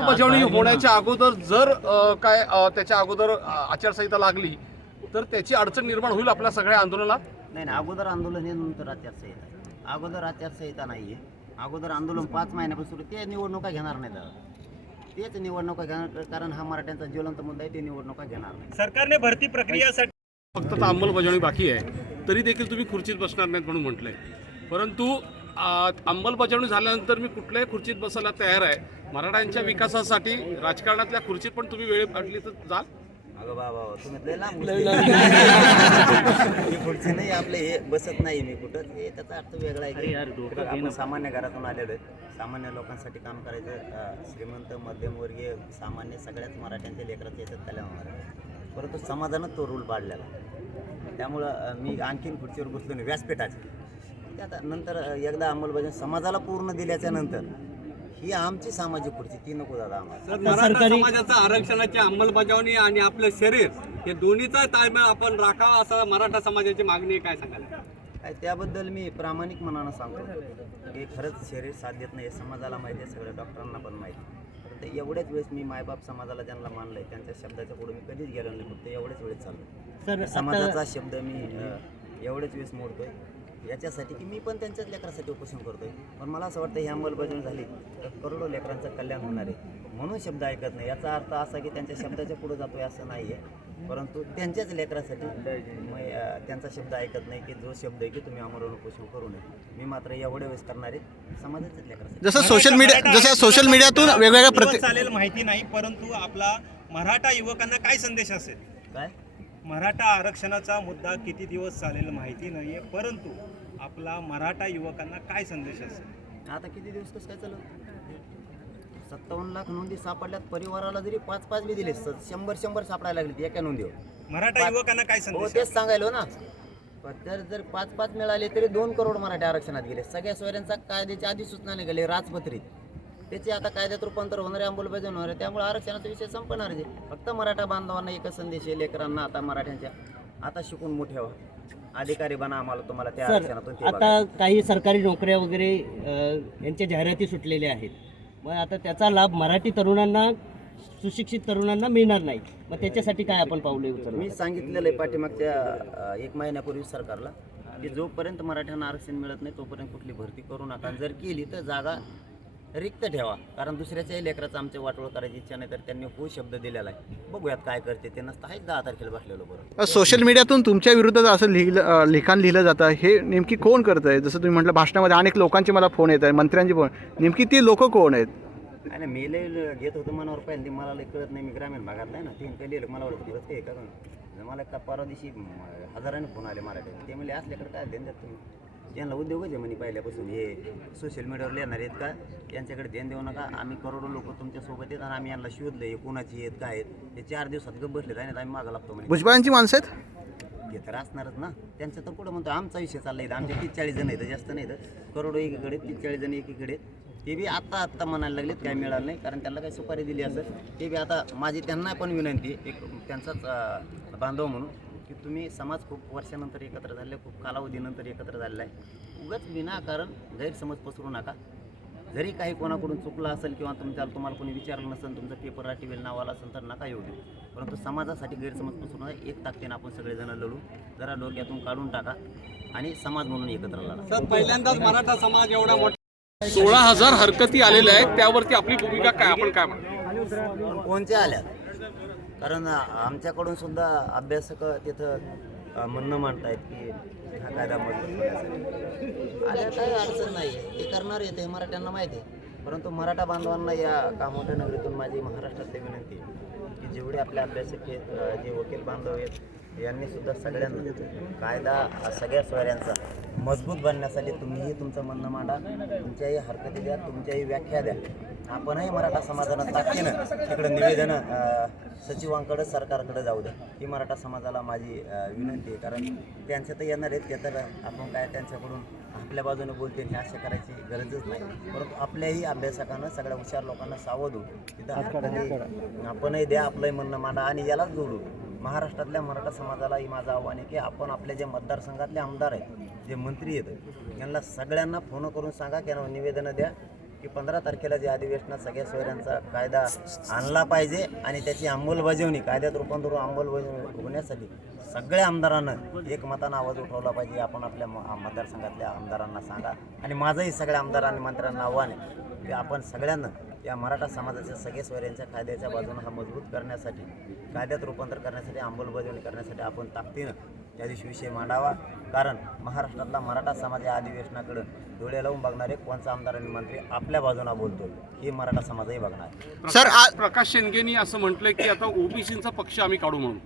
अंमलबजावणी होण्याच्या अगोदर जर काय त्याच्या अगोदर आचारसंहिता लागली तर त्याची अडचण निर्माण होईल आपल्या सगळ्या आंदोलनात? नाही नाही अगोदर आंदोलन हे नंतर आचारसंहिता अगोदर आचारसंहिता नाही आहे अगोदर आंदोलन पाच महिन्यापासून सुरू ते निवडणुका घेणार नाही दादा तेच निवडणुका घेणार कारण हा मराठ्यांचा ज्वलंत मुद्दा आहे ते निवडणुका घेणार नाही सरकारने भरती प्रक्रियासाठी फक्त अंमलबजावणी बाकी आहे. तरी देखील तुम्ही खुर्चीत बसणार नाहीत म्हणून म्हटलंय. परंतु अंमलबजावणी झाल्यानंतर मी कुठल्याही खुर्चीत बसायला तयार आहे. मराठ्यांच्या विकासासाठी राजकारणातल्या खुर्चीत पण तुम्ही वेळ काढली तर जाल. अगं बाबा तुम्ही लांब पुढचे नाही आपले हे बसत नाही मी कुठं. हे त्याचा अर्थ वेगळा आहे की आपण सामान्य घरातून आलेलो आहे. सामान्य लोकांसाठी काम करायचं श्रीमंत मध्यमवर्गीय सामान्य सगळ्याच मराठ्यांच्या याच्यात कल्याण होणार आहे परंतु समाजानं तो रूल पाडलेला. त्यामुळं मी आणखीन खुर्चीवर बसलो नाही व्यासपीठाचे ते आता नंतर अं, एकदा अंमलबजावणी समाजाला पूर्ण दिल्याच्या नंतर ही आमची सामाजिक खुर्ची ती नको दादा आम्हाला. मराठा समाजाचं आरक्षणाची अंमलबजावणी आणि आपलं शरीर हे दोन्हीचा ताळमेळ आपण राखावा असं मराठा समाजाची मागणी आहे काय सांगाल? काय त्याबद्दल मी प्रामाणिक मनानं सांगतो की खरंच शरीर साथ देत नाही हे समाजाला माहिती आहे सगळ्या डॉक्टरांना पण माहिती आहे. तर एवढ्याच वेळेस मी मायबाप समाजाला ज्यांना मानलंय त्यांच्या शब्दाच्या पुढे मी कधीच गेलो नाही फक्त एवढ्याच वेळेस चाललो समाजाचा शब्द मी अं, एवढ्याच वेळेस मोडतोय. याच्यासाठी की मी पण त्यांच्याच लेकरासाठी उपोषण करतोय. पण मला असं वाटतं ही अंमलबजावणी झाली तर करोडो लेकरांचं कल्याण होणार आहे. म्हणून शब्द ऐकत नाही. याचा अर्थ असा की त्यांच्या शब्दाच्या पुढे जातोय असं नाही आहे परंतु त्यांच्याच लेकरासाठी त्यांचा शब्द ऐकत नाही की जो शब्द आहे की तुम्ही आमरण उपोषण करू नये. मी मात्र एवढ्या वेळेस करणार आहे. समाजाच्याच लेकरासाठी. जसं सोशल मीडिया जसं सोशल मीडियातून वेगवेगळ्या प्रति चालेल माहिती नाही परंतु आपला मराठा युवकांना काय संदेश असेल? काय? मराठा आरक्षणाचा मुद्दा किती दिवस चालेल माहिती नाहीये परंतु आपला मराठा युवकांना काय संदेश असेल? आता किती दिवस कसं काय चालू? सत्तावन्न लाख नोंदी सापडल्यात परिवाराला जरी पाच पाच बी दिले शंभर शंभर सापडायला लागले एका नोंदीवर. मराठा युवकांना काय हो संदेश तेच सांगायलो ना. तर जर पाच पाच मिळाले तरी दोन करोड मराठी आरक्षणात गेले. सगळ्या सोयऱ्यांचा कायद्याच्या आधी सूचना निघाले राजपत्रित. त्याचे आता कायद्यात रूपांतर होणारे अंमलबजावणी होणार आहे त्यामुळे आरक्षणाचा विषय संपणार आहे फक्त मराठा बांधवांना एकच संदेश आहे लेकरांना आता मराठ्यांच्या आता शिकून मोठे व्हा अधिकारी बना आम्हाला तुम्हाला त्या आरक्षणातून ते आता. काही सरकारी नोकऱ्या वगैरे अ, यांच्या जाहिराती सुटलेल्या आहेत. मग आता त्याचा लाभ मराठी तरुणांना सुशिक्षित तरुणांना मिळणार नाही. मग त्याच्यासाठी काय आपण पावले उचलू मी सांगितलेलं आहे पाठीमागच्या अ, एक महिन्यापूर्वी सरकारला की जोपर्यंत मराठ्यांना आरक्षण मिळत नाही तोपर्यंत कुठली भरती करू नका. जर केली तर जागा रिक्त ठेवा. कारण दुसऱ्याच्याही लेकराचं आमचे वाटोळ करायची इच्छा नाही तर त्यांनी हो शब्द दिलेला आहे. बघूयात काय करते ते. नसतं आहेच दहा तारखेला बसलेलो बरोबर सोशल मीडियातून तुमच्या विरुद्ध असं लिहिलं लिखाण लिहिलं जातं हे नेमकी कोण करत आहे जसं तुम्ही म्हटलं भाषणामध्ये अनेक लोकांचे मला फोन येत आहे मंत्र्यांचे फोन नेमकी ती लोक कोण आहेत? आणि मी लय घेत होतो मनावर पाहिजे मला लय कळत नाही मी ग्रामीण भागातला आहे ना. तीन काही लिहिलं मला वाटतं ते का? मला का परवा दिवशी हजाराने फोन आले मराठी ते म्हणजे असल्याकडे काय देण देत तुम्ही? यांना उद्योगच आहे म्हणे पहिल्यापासून. हे सोशल मीडियावर लिहिणार आहेत का? यांच्याकडे ध्यान देऊ नका. आम्ही करोडो लोक तुमच्यासोबत आहेत आणि आम्ही यांना शोधलं हे कोणाची आहेत काय आहेत. ते चार दिवसात गप बसलेत आणि आम्ही मागं लागतो म्हणे. भुजबळांची माणसं आहेत? हे तर असणारच ना. त्यांचं तर पुढं म्हणतो आमचा विषय चाललाय इथं. आमचे तीस चाळीस जण आहेत जास्त नाही तर करोडो एकीकडे तीस चाळीस जण एकीकडे ते बी आत्ता आत्ता म्हणायला लागलेत काय मिळालं नाही. कारण त्यांना काही सुपारी दिली असं. ते बी आता माझी त्यांना पण विनंती आहे, एक त्यांचाच बांधव म्हणून. की तुम्ही समाज खूप वर्षानंतर एकत्र झाले खूप कालावधीनंतर एकत्र झालेला आहे. उगाच विनाकारण गैरसमज पसरू नका. जरी काही कोणाकडून चुकलं असेल किंवा तुमच्या तुम्हाला कोणी विचारलं नसेल तुमचं पेपर राटीवेल नावाला असेल तर नका येऊ देऊ. परंतु समाजासाठी गैरसमज पसरू नका. एक ताकदीनं आपण सगळेजण लढू. जरा डोक्यातून काढून टाका आणि समाज म्हणून एकत्र लढा. सर पहिल्यांदाच मराठा समाज एवढा मोठा सोळा हजार हरकती आलेल्या आहेत. त्यावरती आपली भूमिका काय? आपण काय म्हणतो? कोणत्या आल्या? कारण आमच्याकडून सुद्धा अभ्यासक तिथं म्हणणं म्हणणं मांडतायत की हा कायदा मजबूत आल्या काही अडचण नाही आहे ते करणार येते हे मराठ्यांना माहिती आहे. परंतु मराठा बांधवांना या कामोठ्या नगरीतून माझी महाराष्ट्रातली विनंती की जेवढे आपले अभ्यासक आहेत जे वकील बांधव आहेत यांनी सुद्धा सगळ्यांना कायदा सगळ्या सोयऱ्यांचा मजबूत बनण्यासाठी तुम्हीही तुमचं म्हणणं मांडा. तुमच्याही हरकती द्या तुमच्याही व्याख्या द्या. आपणही मराठा समाजानं ताकदीनं तिकडं निवेदन सचिवांकडं सरकारकडे जाऊ द्या ही मराठा समाजाला माझी विनंती आहे. कारण त्यांच्या तर येणार आहेत ते तर आपण काय त्यांच्याकडून आपल्या बाजूने बोलते हे असे करायची गरजच नाही. परंतु आपल्याही अभ्यासकानं सगळ्या हुशार लोकांना सावधू तिथं हरकती आपणही द्या आपलंही म्हणणं मांडा आणि यालाच जोडू. महाराष्ट्रातल्या मराठा समाजालाही माझं आव्हान आहे की आपण आपल्या जे मतदारसंघातले आमदार आहेत जे मंत्री आहेत यांना सगळ्यांना फोन करून सांगा की निवेदनं द्या. की पंधरा तारखेला जे अधिवेशनात सगळ्या सोयऱ्यांचा कायदा आणला पाहिजे आणि त्याची अंमलबजावणी कायद्यात रूपांतर अंमलबजावणी होण्यासाठी सगळ्या आमदारांना एक मतानं आवाज उठवला पाहिजे. आपण आपल्या मतदारसंघातल्या आमदारांना सांगा. आणि माझंही सगळ्या आमदारांनी मंत्र्यांना आव्हान आहे की आपण सगळ्यांना या मराठा समाजाच्या सगळ्या सोयऱ्यांच्या कायद्याच्या बाजूनं हा मजबूत करण्यासाठी कायद्यात रूपांतर करण्यासाठी अंमलबजावणी करण्यासाठी आपण ताकदीनं त्या दिवशी विषय मांडावा. कारण महाराष्ट्रातला मराठा समाज या अधिवेशनाकडं डोळे लावून बघणारे कोणचा आमदार आणि मंत्री आपल्या बाजूला बोलतो ही मराठा समाजही बघणार. सर, आ- प्रकाश शेंडेंनी असं म्हटलंय की आता ओबीसीचा पक्ष आम्ही काढू म्हणून.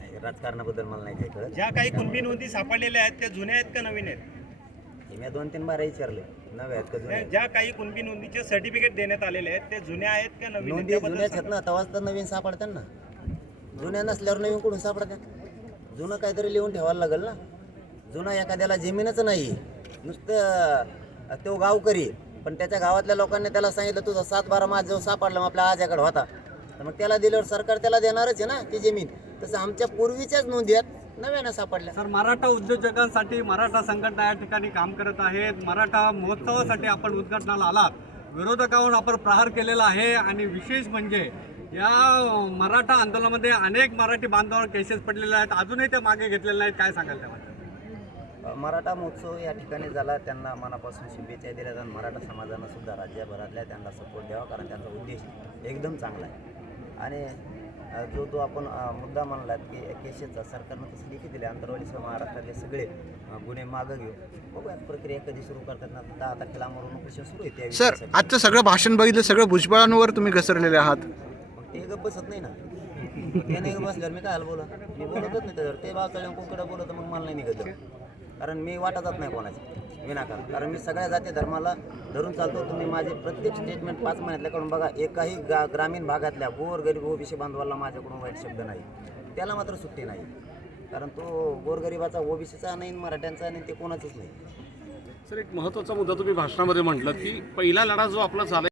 नाही, राजकारणाबद्दल मला नाही काही कळत. ज्या काही कुणबी नोंदी सापडलेल्या आहेत त्या जुन्या आहेत का नवीन आहेत? हे मी दोन तीन बारा विचारले. नवे आहेत का जुने आहेत? ज्या काही कुणबी नोंदीचे सर्टिफिकेट देण्यात आलेले आहेत ते जुन्या आहेत का नवीन आहेत? नोंदी त्याबद्दल जुन्याच सांगा. आहेत ना तेव्हाच तर नवीन सापडतात ना. जुन्या नसल्यावर नवीन कुठून सापडतात? जुनं काहीतरी लिहून ठेवायला लागेल ना? जुनं एखाद्याला जमीनच नाही. नुसतं तो गावकरी. पण त्याच्या गावातल्या लोकांनी त्याला सांगितलं तुझा सात बारा मास जो सापडला मग आपल्या आजाकडे होता. तर मग त्याला दिल्यावर सरकार त्याला देणारच आहे ना ती जमीन. तसं आमच्या पूर्वीच्याच नोंदी आहेत नव्यानं सापडल्या. सर मराठा उद्योजकांसाठी मराठा संघटना या ठिकाणी काम करत आहेत. मराठा महोत्सवासाठी आपण उद्घाटनाला आलात. विरोधकावर आपण प्रहार केलेला आहे आणि विशेष म्हणजे या मराठा आंदोलनामध्ये अनेक मराठी बांधवांवर केसेस पडलेले आहेत. अजूनही ते मागे घेतलेले नाहीत. काय सांगाल त्यामध्ये मराठा महोत्सव या ठिकाणी झाला. त्यांना मनापासून शुभेच्छा दिल्या आणि मराठा समाजानं सुद्धा राज्यभरातल्या त्यांना सपोर्ट द्यावा कारण त्यांचा उद्देश एकदम चांगला आहे. आणि जो तो आपण मुद्दा म्हणलात की केसेसचा सरकारनं तसं लिखित दिले आंतरवालीसह महाराष्ट्रातले सगळे गुन्हे मागं घेऊ बघूया प्रक्रिया कधी सुरू करतात. ना दहा तारखेला उपोषण सुरू आहे त्या सर. आजचं सगळं भाषण बघितलं. सगळं भुजबळांवर तुम्ही घसरलेले आहात. ते गप्प बसत नाही ना. ते नाही बसल्यावर मी काय बोला? मी बोलतच नाही त्याच्यावर. ते बावचाळे कोकडं बोलत मग मला नाही निघत. कारण मी वाटतच नाही कोणाची. विनाकारण कारण मी सगळ्या जाती धर्माला धरून चालतो. तुम्ही माझे प्रत्येक स्टेटमेंट पाच महिन्यातल्याकडून बघा. एकाही गा ग्रामीण भागातल्या गोर गरीब ओबीसी बांधवाला माझ्याकडून वाईट शब्द नाही. त्याला मात्र सुट्टी नाही. कारण तो गोरगरिबाचा ओबीसीचा नाही मराठ्यांचा नाही ते कोणाचंच नाही. सर एक महत्त्वाचा मुद्दा तुम्ही भाषणामध्ये म्हटलं की पहिला लढा जो आपला झाला